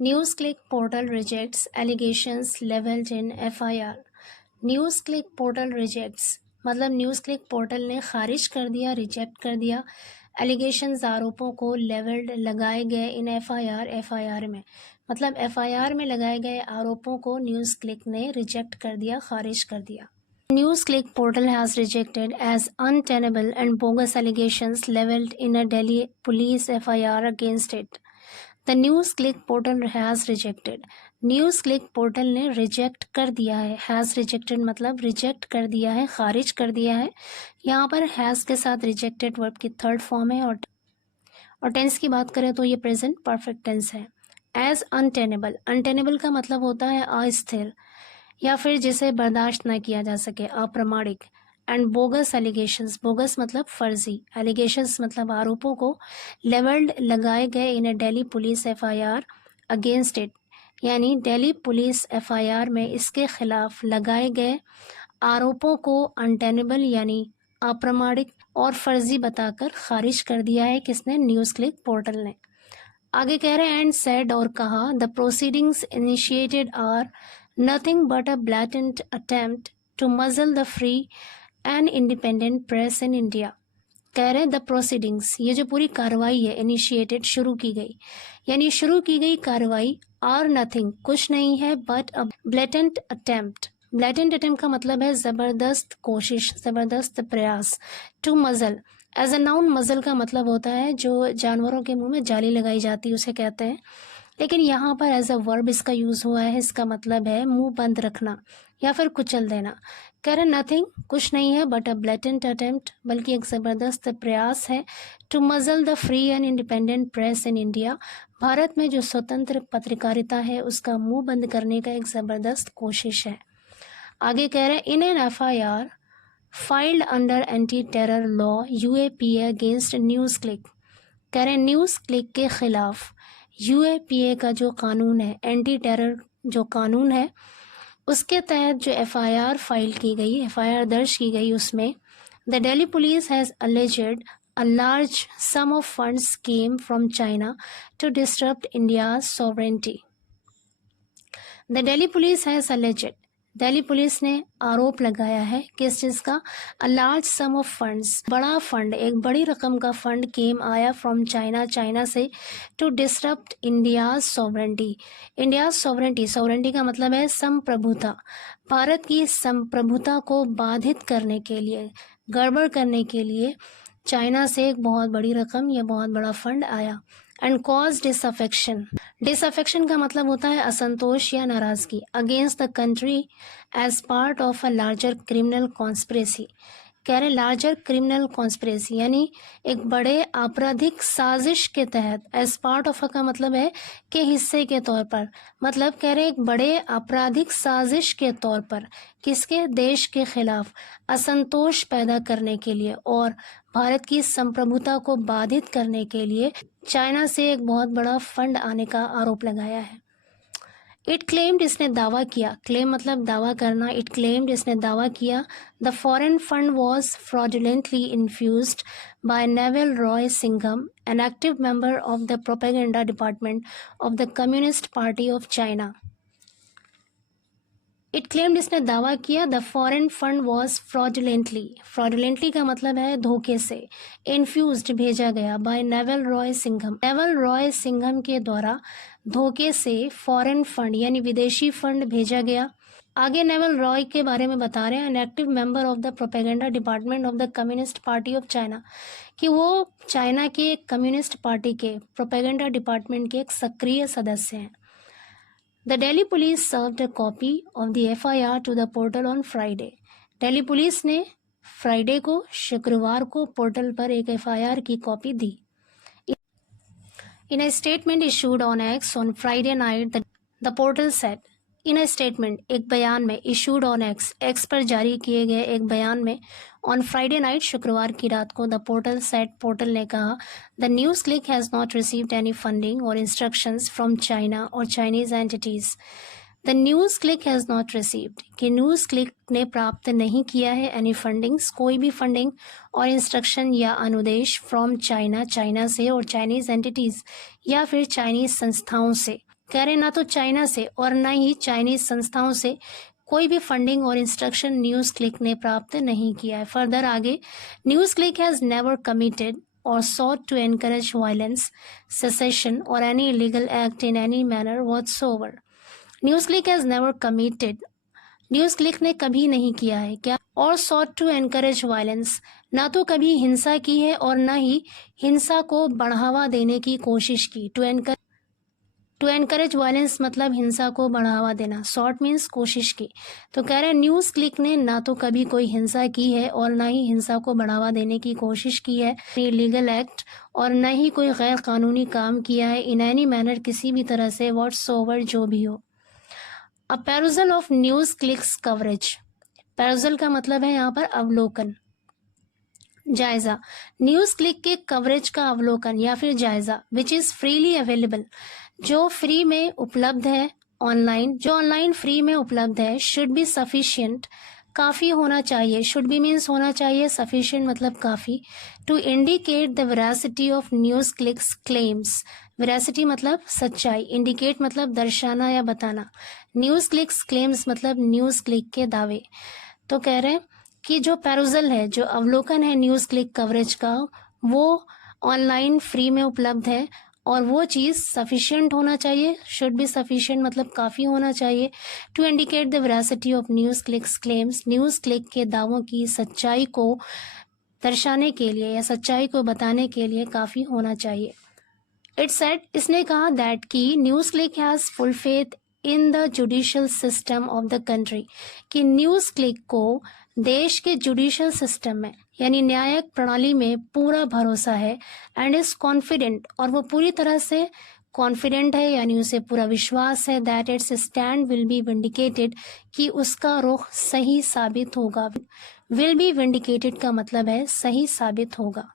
News click portal rejects allegations levelled in FIR. NewsClick portal rejects मतलब NewsClick portal ने खारिज कर दिया, रिजेक्ट कर दिया एलिगेशंस आरोपों को लेवल्ड लगाए गए इन एफआईआर में, मतलब एफआईआर में लगाए गए आरोपों को न्यूज़ क्लिक ने रिजेक्ट कर दिया, खारिज कर दिया। News Click portal has rejected as untenable and bogus allegations leveled in a Delhi police FIR against it. The News Click portal has rejected. News Click portal ने रिजेक्ट कर दिया है। has rejected मतलब रिजेक्ट कर दिया है, खारिज कर दिया है। यहाँ पर has के साथ रिजेक्टेड वर्ब की थर्ड फॉर्म है और टेंस की बात करें तो ये प्रेजेंट परफेक्ट टेंस है। एज अनटेनेबल, अनटेनेबल का मतलब होता है अस्थिर या फिर जिसे बर्दाश्त न किया जा सके, अप्रामाणिक। एंड बोगस एलिगेशंस, बोगस मतलब फर्जी, एलिगेशंस मतलब आरोपों को लेवल्ड लगाए गए in a Delhi police FIR against it, यानी दिल्ली पुलिस एफआईआर में इसके खिलाफ लगाए गए आरोपों को अनटेनेबल यानी अप्रामाणिक और फर्जी बताकर खारिज कर दिया है। किसने? न्यूज़ क्लिक पोर्टल ने। आगे कह रहे हैं एंड सेड और कहा the proceedings initiated are nothing but a blatant attempt to muzzle the free and independent press in India। कह रहे हैं द प्रोसीडिंग्स, ये जो पूरी कार्रवाई है, इनिशिएटेड शुरू की गई, यानी शुरू की गई कार्रवाई आर नथिंग कुछ नहीं है but a blatant attempt. Blatant attempt का मतलब है जबरदस्त कोशिश, जबरदस्त प्रयास। टू मजल, एज अ नाउन मजल का मतलब होता है जो जानवरों के मुंह में जाली लगाई जाती है उसे कहते हैं, लेकिन यहाँ पर एज अ वर्ब इसका यूज हुआ है। इसका मतलब है मुंह बंद रखना या फिर कुचल देना। कह रहे नथिंग कुछ नहीं है बट अ ब्लेटेंट अटेम्प्ट, बल्कि एक जबरदस्त प्रयास है। टू मजल the free and independent press in India, Bharat में जो स्वतंत्र पत्रकारिता है उसका मुंह बंद करने का एक जबरदस्त कोशिश है। आगे कह रहे हैं in an FIR filed under anti terror law UAPA against news click. कह रहे हैं न्यूज़ क्लिक के खिलाफ यूएपीए का जो कानून है, एंटी टेरर जो कानून है, उसके तहत जो एफआईआर फाइल की गई, एफआईआर दर्ज की गई, उसमें the Delhi police has alleged a large sum of funds came from China to disrupt India's sovereignty। The Delhi police has alleged, Delhi police ने आरोप लगाया है किस चीज का? A large sum of funds, बड़ा फंड, एक बड़ी रकम का फंड केम आया फ्रॉम चाइना, चाइना से, to disrupt India's sovereignty. India's sovereignty, sovereignty का मतलब है संप्रभुता, भारत की संप्रभुता को बाधित करने के लिए, गड़बड़ करने के लिए चाइना से एक बहुत बड़ी रकम या बहुत बड़ा फंड आया। एंड कॉज डिसअफेक्शन, डिसअफेक्शन का मतलब होता है असंतोष या नाराजगी, against the country as part of a larger criminal conspiracy. कह रहे लार्जर क्रिमिनल कॉन्स्पिरेसी यानी एक बड़े आपराधिक साजिश के तहत, एज पार्ट ऑफ का मतलब है के हिस्से के तौर पर, मतलब कह रहे एक बड़े आपराधिक साजिश के तौर पर, किसके? देश के खिलाफ असंतोष पैदा करने के लिए और भारत की संप्रभुता को बाधित करने के लिए चाइना से एक बहुत बड़ा फंड आने का आरोप लगाया है। इट क्लेम्ड, इसने दावा किया, क्लेम मतलब दावा करना, इट क्लेम्ड इसने दावा किया, the foreign fund was fraudulently infused by Neville Roy Singham, an active member of the propaganda department of the communist party of China. It claimed इसने दावा किया, the foreign fund was fraudulently, fraudulently का मतलब है धोखे से, infused भेजा गया, by Neville Roy Singham, Neville Roy Singham के द्वारा धोखे से फॉरेन फंड यानी विदेशी फंड भेजा गया। आगे नेवल रॉय के बारे में बता रहे हैं, N active member of the propaganda department of the communist party of China, कि वो चाइना के कम्युनिस्ट पार्टी के प्रोपेगेंडा डिपार्टमेंट के एक सक्रिय सदस्य हैं। The Delhi police served a copy of the FIR to the portal on Friday। Delhi police ने फ्राइडे को, शुक्रवार को, पोर्टल पर एक FIR की copy the. In a statement issued on X on Friday night, the portal said, in a statement, एक बयान में, इशूड ऑन एक्स पर जारी किए गए एक बयान में, ऑन फ्राइडे नाइट, शुक्रवार की रात को, द पोर्टल सेट, पोर्टल ने कहा, the news click has not received any funding और इंस्ट्रक्शंस फ्रॉम चाइना और Chinese entities. The news click has not received, कि न्यूज़ क्लिक ने प्राप्त नहीं किया है एनी फंडिंग्स, कोई भी फंडिंग और इंस्ट्रक्शन या अनुदेश, फ्रॉम चाइना, चाइना से, और चाइनीज एंटिटीज या फिर चाइनीज संस्थाओं से। कह रहे ना तो चाइना से और ना ही चाइनीज संस्थाओं से कोई भी फंडिंग और इंस्ट्रक्शन न्यूज क्लिक ने प्राप्त नहीं किया है। फर्दर आगे, news click has never committed or sought to encourage violence, secession, or any illegal act in any manner whatsoever. NewsClick has never committed. NewsClick ने कभी नहीं किया है क्या? और sought to encourage violence, ना तो कभी हिंसा की है और ना ही हिंसा को बढ़ावा देने की कोशिश की। टू एनकरेज वायलेंस मतलब हिंसा को बढ़ावा देना। शॉर्ट मीन्स कोशिश की। तो कह रहे हैं न्यूज क्लिक ने ना तो कभी कोई हिंसा की है और ना ही हिंसा को बढ़ावा देने की कोशिश की है, लीगल एक्ट, और न ही कोई गैर कानूनी काम किया है, इन एनी मैनर किसी भी तरह से, व्हाट्सओवर जो भी हो। अ पेरुजल ऑफ न्यूज क्लिक्स कवरेज। पेरुजल का मतलब है यहाँ पर अवलोकन, जायजा। न्यूज क्लिक के कवरेज का अवलोकन या फिर जायजा, विच इज फ्रीली अवेलेबल, जो फ्री में उपलब्ध है ऑनलाइन, जो ऑनलाइन फ्री में उपलब्ध है, शुड बी सफिशिएंट, काफ़ी होना चाहिए। शुड बी मीन्स होना चाहिए, सफिशिएंट मतलब काफ़ी, to indicate the veracity of NewsClick's claims. Veracity मतलब सच्चाई, इंडिकेट मतलब दर्शाना या बताना, न्यूज क्लिक्स क्लेम्स मतलब न्यूज क्लिक के दावे। तो कह रहे हैं कि जो पेरुजल है, जो अवलोकन है न्यूज क्लिक कवरेज का, वो ऑनलाइन फ्री में उपलब्ध है और वो चीज़ सफिशिएंट होना चाहिए। शुड बी सफिशिएंट मतलब काफ़ी होना चाहिए। To indicate the veracity of NewsClick's claims, NewsClick के दावों की सच्चाई को दर्शाने के लिए या सच्चाई को बताने के लिए काफ़ी होना चाहिए। इट सेड, इसने कहा दैट की news click has full faith in the judicial system of the country, कि न्यूज़ क्लिक को देश के जुडिशियल सिस्टम में यानी न्यायिक प्रणाली में पूरा भरोसा है, एंड इज कॉन्फिडेंट, और वो पूरी तरह से कॉन्फिडेंट है यानी उसे पूरा विश्वास है, that it's stand will be vindicated, कि उसका रुख सही साबित होगा। विल बी विंडिकेटेड का मतलब है सही साबित होगा।